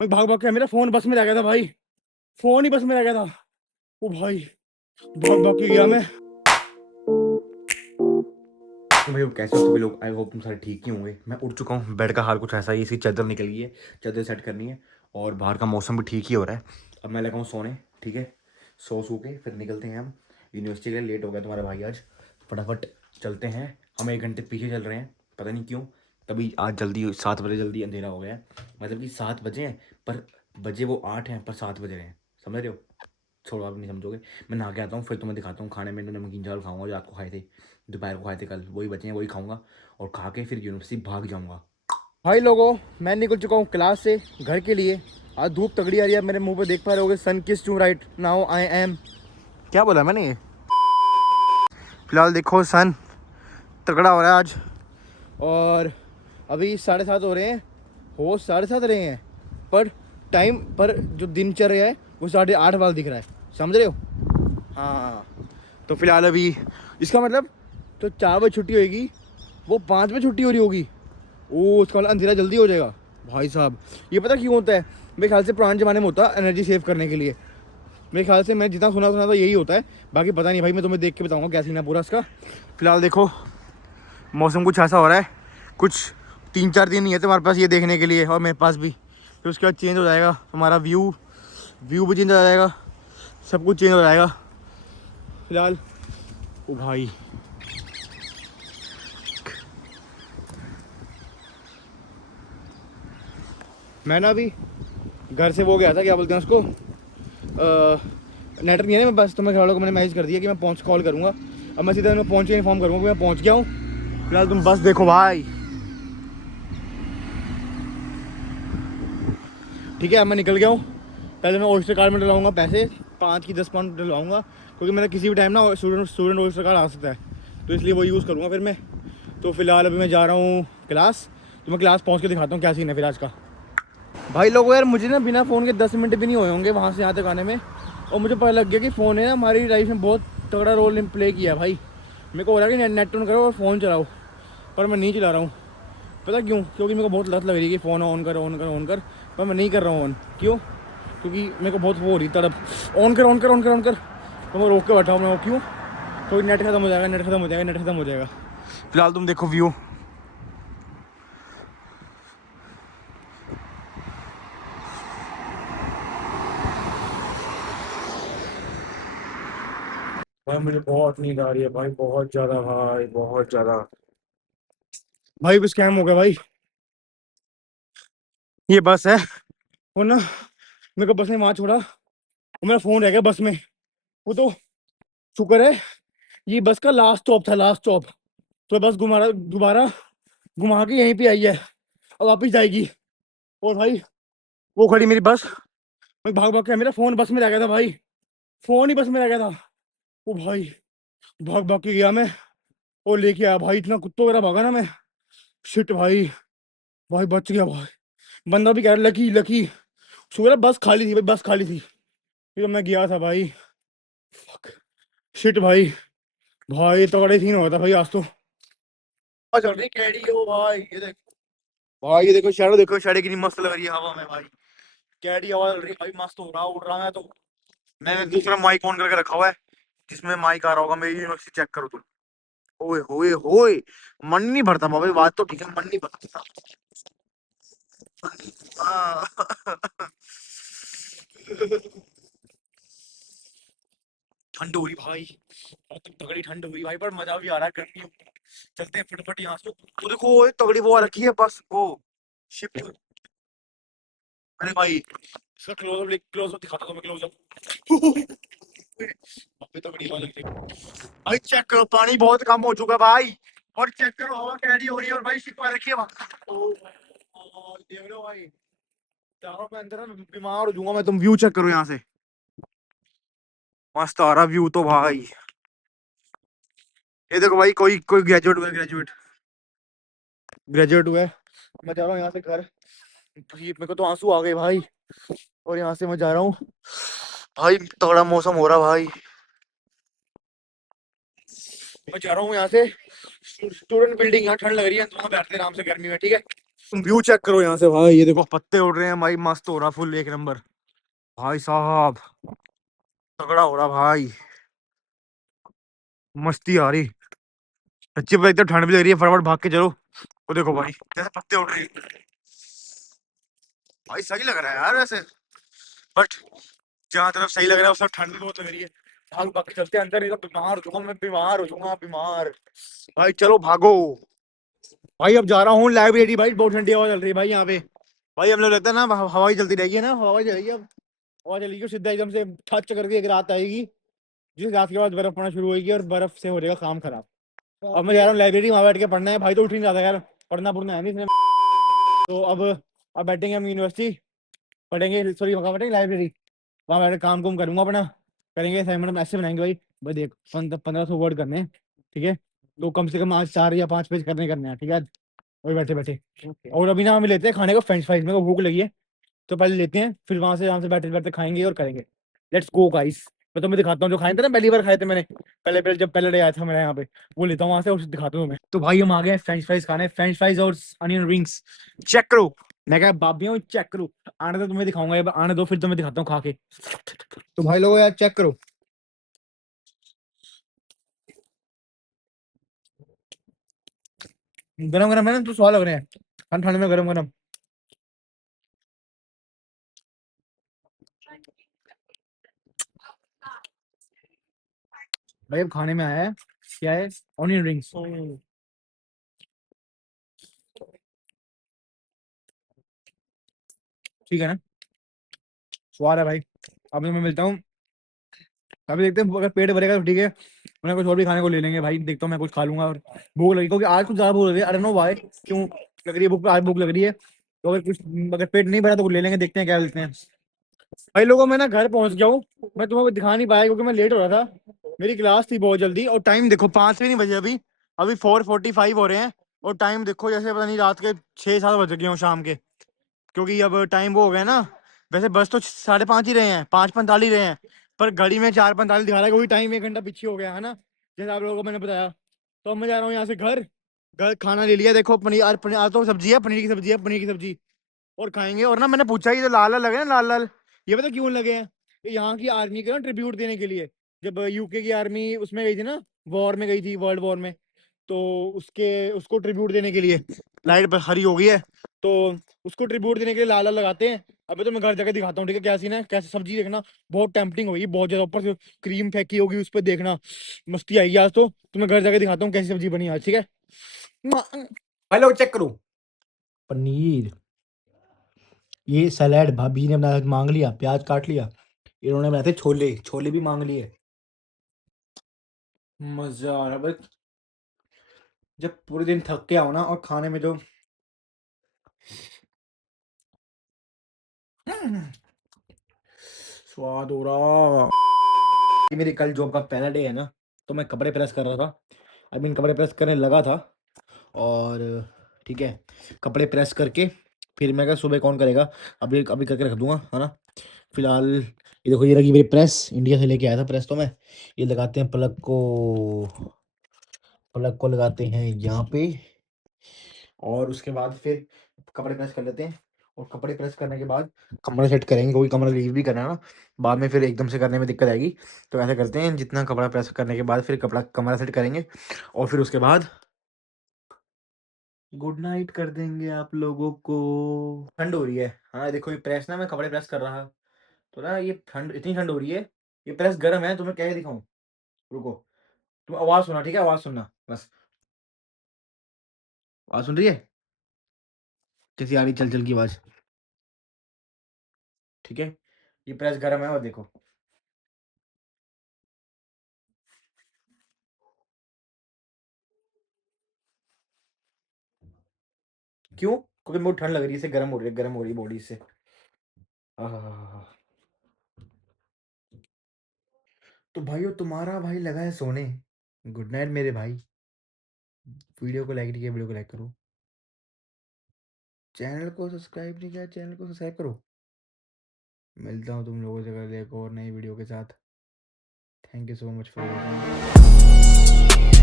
मैं भाग भाग के, मेरा फोन बस में रह गया था भाई। फोन ही बस में रह गया था। ओ भाई, भाग भाग के गया मैं। तो भाई कैसे हो सभी लोग? आई होप तुम सारे ठीक ही होंगे। मैं उठ चुका हूँ। बेड का हाल कुछ ऐसा ही, इसकी चादर निकल गई है, चादर सेट करनी है और बाहर का मौसम भी ठीक ही हो रहा है। अब मैं लगा हूँ सोने, ठीक है। सो के फिर निकलते हैं हम यूनिवर्सिटी के लिए। लेट हो गया तुम्हारा भाई आज, फटाफट चलते हैं। हम 1 घंटे पीछे चल रहे हैं, पता नहीं क्यों। तभी आज जल्दी 7 बजे जल्दी अंधेरा हो गया है। मतलब कि 7 बजे हैं पर बजे वो 8 हैं, पर 7 बज रहे हैं, समझ रहे हो? छोड़ो, आप नहीं समझोगे। मैं नहा के आता हूँ फिर तुम्हें दिखाता हूँ। खाने में नमकीन चावल खाऊंगा जो रात को खाए थे, दोपहर को खाए थे कल, वही बचे हैं वही खाऊंगा। और खा के फिर यूनिवर्सिटी भाग जाऊंगा। भाई लोगों, मैं निकल चुका हूँ क्लास से घर के लिए। आज धूप तगड़ी आ रही है, मेरे मुंह पे देख पा रहे होगे। Sun kiss to right now I am. क्या बोला मैंने? फिलहाल देखो सन तगड़ा हो रहा है आज। और अभी 7:30 हो रहे हैं। हो 7:30 रहे हैं, पर टाइम पर जो दिनचर्या है वो 8:30 वाला दिख रहा है, समझ रहे हो? हाँ, तो फिलहाल अभी इसका मतलब तो 4 बजे छुट्टी होगी, वो 5 बजे छुट्टी हो रही होगी। ओ, उसका मतलब अंधेरा जल्दी हो जाएगा भाई साहब। ये पता क्यों होता है? मेरे ख्याल से पुराने ज़माने में होता है एनर्जी सेव करने के लिए। मेरे ख्याल से मैं जितना सुना था यही होता है, बाकी पता नहीं भाई। मैं तुम्हें देख के बताऊंगा क्या सीन है पूरा इसका। फिलहाल देखो मौसम कुछ ऐसा हो रहा है, कुछ 3-4 दिन नहीं है तुम्हारे पास ये देखने के लिए, और मेरे पास भी। फिर उसके बाद चेंज हो जाएगा हमारा व्यू व्यू भी चेंज हो जाएगा, सब कुछ चेंज हो जाएगा। फिलहाल ओ भाई, मैं ना अभी घर से वो गया था, क्या बोलते हैं उसको, नेटवर्क नहीं है ना मैं, बस तुम्हें घर को मैंने मैसेज कर दिया कि मैं पहुँच कॉल करूँगा। अब मैं सीधा मैं पहुँच के इन्फॉर्म करूँगा कि मैं पहुँच गया हूँ। फिलहाल तुम बस देखो भाई, ठीक है। अब मैं निकल गया हूँ। पहले मैं ओइस्टर कार्ड में डलवाऊँगा पैसे, 5 की 10 पाउंड डलवाऊँगा, क्योंकि मेरा किसी भी टाइम ना स्टूडेंट ओइस्टर कार्ड आ सकता है, तो इसलिए वो यूज़ करूँगा फिर मैं। तो फिलहाल अभी मैं जा रहा हूँ क्लास। तो मैं क्लास पहुँच के दिखाता हूँ क्या सीन है फिर आज का। भाई लोगों यार, मुझे ना बिना फ़ोन के 10 मिनट भी नहीं हुए होंगे वहाँ से यहाँ तक आने में, और मुझे पता लग गया कि फ़ोन है ना हमारी लाइफ में बहुत तगड़ा रोल प्ले किया है भाई। मेरे को हो रहा है कि नेट ऑन करो और फ़ोन चलाओ, पर मैं नहीं चला रहा हूँ। पता क्यों? क्योंकि मेरे को बहुत लत लग रही है कि फ़ोन ऑन कर ऑन कर ऑन कर, पर मैं नहीं कर रहा हूँ ऑन। क्यों? क्योंकि मेरे को बहुत वो हो रही तड़प, ऑन कर ऑन कर ऑन कर ऑन कर। तो मैं रोक के बैठा हूँ मैं। क्यों? क्योंकि नेट खत्म हो जाएगा, नेट खत्म हो जाएगा, नेट खत्म हो जाएगा। फिलहाल तुम देखो व्यू। भाई मुझे बहुत नींद आ रही है भाई, बहुत ज़्यादा भाई, बहुत ज़्यादा। भाई भी स्कैम हो गया भाई। ये बस है, वो ना मेरे को बस ने वहाँ छोड़ा और मेरा फ़ोन रह गया बस में। वो तो शुक्र है ये बस का लास्ट स्टॉप था, लास्ट स्टॉप। तो बस घुमा दोबारा घुमा के यहीं पे आई है, अब वापिस जाएगी। और भाई वो खड़ी मेरी बस, मैं भाग भाग के, मेरा फ़ोन बस में रह गया था भाई। फ़ोन ही बस में रह गया था। ओ भाई, भाग भाग के गया मैं और लेके आया भाई। इतना कुत्तों वगैरह भागा ना मैं, शिट भाई। भाई बच गया भाई। बंदा भी कह रहा लकी लकी। शुक्र है बस खाली थी भाई, बस खाली थी, फिर मैं गया था भाई। शिट भाई, भाई तो बड़े सीन हो था भाई आज तो। चल रही कैडी हो भाई, ये देख भाई, ये देखो शैडो, देखो शैडो कितनी मस्त लग रही है हवा में भाई। कैडी हवा चल रही है भाई, मस्त हो रहा, उड़ रहा है। तो मैंने दूसरा माइक ऑन करके रखा हुआ है, जिसमें माइक आ रहा होगा मेरी यूनिवर्सिटी, चेक करो तुम। ओए होए होए, मन नहीं भरता बाबा, बात तो ठीक है, मन नहीं भरता। हाँ। ठंड हो रही भाई, बहुत तगड़ी ठंड हो रही भाई, पर मजा भी आ रहा है गर्मी में। चलते हैं फटाफट यहाँ से। तो देखो वो तगड़ी वो आ रखी है बस, वो शिप। अरे भाई इसका क्लोजअप दिखाता, तो मैं क्लोजअप। अबे तगड़ी हवा लग रही है भाई, चेक करो पानी बहुत कम हो चुका है भाई। और चेक करो हवा कैसी हो रही है, और भाई शिप आ रखी है वहाँ। ओ भाई, देख लो भाई, चारों पे अंदर ना बीमार हो जाऊंगा मैं। तुम व्यू चेक करो यहाँ से, मस्त आ रहा व्यू तो भाई। ये देखो भाई, कोई कोई ग्रेजुएट हुआ है, ग्रेजुएट ग्रेजुएट हुआ है। मैं जा रहा हूँ यहाँ से घर। मेरे को तो आंसू आ गए भाई, और यहाँ से मैं जा रहा हूँ भाई। तगड़ा मौसम हो रहा भाई, मैं जा रहा हूँ यहाँ से। स्टूडेंट बिल्डिंग, यहाँ ठंड लग रही है तो वहाँ बैठते हैं आराम से गर्मी में, ठीक है। व्यू चेक करो यहाँ से भाई, ये देखो पत्ते उड़ रहे हैं भाई, मस्त हो रहा फुल एक नंबर भाई साहब, तगड़ा हो रहा भाई, मस्ती आ रही। सच्ची में एकदम ठंड भी लग रही है, फटाफट भाग के चलो। वो देखो भाई कैसे पत्ते उड़ रहे हैं भाई, सही लग रहा है यार वैसे, बट जहाँ तरफ सही लग रहा है उस तरफ ठंड भी बहुत लग रही है। भाग भाग के चलते हैं अंदर, नहीं तो बीमार हो जाऊंगा मैं, बीमार हो जाऊंगा बीमार। भाई चलो भागो भाई, अब जा रहा हूँ लाइब्रेरी भाई, बहुत ठंडी हवा चल रही है भाई यहाँ पे। भाई हम लोग लगता है ना हवा ही चलती रहेगी ना, हवा चलेगी अब, हवा चलेगी सीधा एकदम से ठच करके एक रात आएगी, जिस रात के बाद बर्फ पड़ना शुरू होगी और बर्फ से हो जाएगा काम खराब। अब मैं जा रहा हूँ लाइब्रेरी, वहां बैठ के पढ़ना है भाई, तो उठ ही नहीं जाता यार, पढ़ना पढ़ना है नहीं इसमें। तो अब बैठेंगे हम यूनिवर्सिटी, पढ़ेंगे, सॉरी वहाँ बैठेंगे लाइब्रेरी, वहाँ बैठ के काम कुम करूंगा अपना, करेंगे असाइनमेंट ऐसे बनाएंगे भाई। भाई देख 1500 वर्ड करने हैं, ठीक है, तो कम से कम आज 4 या 5 पेज करने हैं, ठीक है, वही बैठे बैठे। और अभी ना हम लेते हैं खाने को फ्रेंच फ्राइज, मेरे को भूख लगी है, तो पहले लेते हैं, फिर वहां से यहाँ से बैठे बैठे खाएंगे और करेंगे। Let's go guys. मैं तुम्हें दिखाता हूँ जो खाए थे ना, पहली बार खाए थे मैंने, पहले पहले जब पहले डे आया था मेरे यहाँ पे, वो लेता हूँ वहां से और दिखाता हूँ तुम्हें। तो भाई हम आ गए फ्रेंच फ्राइज खाने, फ्रेंच फ्राइज और अनियन रिंग्स, चेक करो। मैं कहा बाबियों चेक करो, आने दो तुम्हें दिखाऊंगा, ये आने दो फिर तुम्हें दिखाता हूँ खा के। तो भाई लोगों यार चेक करो, गरम गरम है ना, तो स्वाद लग रहे हैं, ठंड ठंड में गरम गरम। भाई अब खाने में आया है, क्या है, ऑनियन रिंग्स, ठीक है ना, स्वाद है भाई। अब मैं मिलता हूँ, अभी देखते हैं अगर पेट भरेगा तो ठीक है, वरना कुछ और भी खाने को ले लेंगे भाई, देखता हूँ मैं कुछ खा लूंगा, और भूख लगी क्योंकि आज कुछ ज्यादा भूख लग रही है, आई डोंट नो व्हाई, क्यों लग रही है भूख, आज भूख लग रही है, तो अगर कुछ, अगर पेट नहीं भरा तो कुछ ले लेंगे, देखते हैं क्या लेते हैं। भाई लोगों मैं ना घर पहुंच गया हूँ, मैं तुम्हें दिखा नहीं पाया क्योंकि मैं लेट हो रहा था, मेरी क्लास थी बहुत जल्दी, और टाइम देखो 5 भी नहीं बजे अभी, अभी 4:45 हो रहे हैं, और टाइम देखो जैसे पता नहीं रात के 6-7 बज गए हों शाम के, क्योंकि अब टाइम वो हो गया ना, वैसे बस तो 5:30 ही रहे हैं, 5:45 रहे हैं, पर घड़ी में 4:45 दिखा रहा है, क्योंकि टाइम 1 घंटा पीछे हो गया है ना, जैसे आप लोगों को मैंने बताया। तो अब मैं जा रहा हूँ यहाँ से घर, घर खाना ले लिया, देखो पनीर, आज तो सब्जी है, पनीर की सब्जी है, पनीर की सब्जी, और खाएंगे। और ना मैंने पूछा, ये जो लाल लाल लगे ना, लाल लाल, ये पता क्यों लगे हैं, ये यहाँ की आर्मी के ना ट्रिब्यूट देने के लिए, जब यूके की आर्मी उसमें गई थी ना, वॉर में गई थी, वर्ल्ड वॉर में, तो उसके उसको ट्रिब्यूट देने के लिए, लाइट हरी हो गई है, तो उसको ट्रिब्यूट देने के लिए लाल लाल लगाते हैं। अभी तो मैं घर जाके दिखाता हूँ, ठीक है, क्या सीन है, कैसे सब्जी देखना, बहुत टेम्पटिंग होगी, बहुत ज्यादा, ऊपर से क्रीम फेंकी होगी उस पर, देखना मस्ती आएगी आज तो मैं घर जाके दिखाता हूँ कैसी सब्जी बनी आज, ठीक है। भाई लोग चेक करो, पनीर, ये सलाद भाभी ने बना मांग लिया, प्याज काट लिया, इन्होंने बनाए थे छोले, छोले भी मांग लिए, मजा आ रहा भाई, जब पूरे दिन थक के आओ ना और खाने में जो स्वाद हो रहा। ये मेरी कल जॉब का पहला डे है ना, तो मैं कपड़े प्रेस कर रहा था, अभी कपड़े प्रेस करने लगा था, और ठीक है, कपड़े प्रेस करके फिर मैं क्या, सुबह कौन करेगा, अभी अभी करके रख दूंगा, है ना। फिलहाल ये देखो, ये रही मेरी प्रेस, इंडिया से लेके आया था प्रेस, तो मैं ये लगाते हैं प्लग को, प्लग को लगाते हैं यहाँ पे, और उसके बाद फिर कपड़े प्रेस कर लेते हैं, और कपड़े प्रेस करने के बाद कमरा सेट करेंगे, क्योंकि कमरा लीव भी करना है ना, बाद में फिर एकदम से करने में दिक्कत आएगी, तो ऐसा करते हैं, जितना कपड़ा प्रेस करने के बाद फिर कपड़ा कमरा सेट करेंगे, और फिर उसके बाद गुड नाइट कर देंगे आप लोगों को। ठंड हो रही है, हाँ देखो ये प्रेस ना, मैं कपड़े प्रेस कर रहा, तो ना ये ठंड, इतनी ठंड हो रही है, ये प्रेस गर्म है, तुम्हें क्या दिखाऊं, रुको, तुम आवाज सुना, ठीक है, आवाज सुनना बस, आवाज सुन रही है, कैसी आ रही चल चल की आवाज, ठीक है, ये प्रेस गर्म है, और देखो, क्यों, क्योंकि मुझे ठंड लग रही है, इससे गर्म हो रही है, गर्म हो रही है बॉडी से। आह, तो भाइयों तुम्हारा भाई लगा है सोने, गुड नाइट मेरे भाई, वीडियो को लाइक नहीं किया, वीडियो को लाइक करो, चैनल को सब्सक्राइब नहीं किया, चैनल को सब्सक्राइब करो। मिलता हूँ तुम लोगों से कल एक और नई वीडियो के साथ, thank you so much for watching.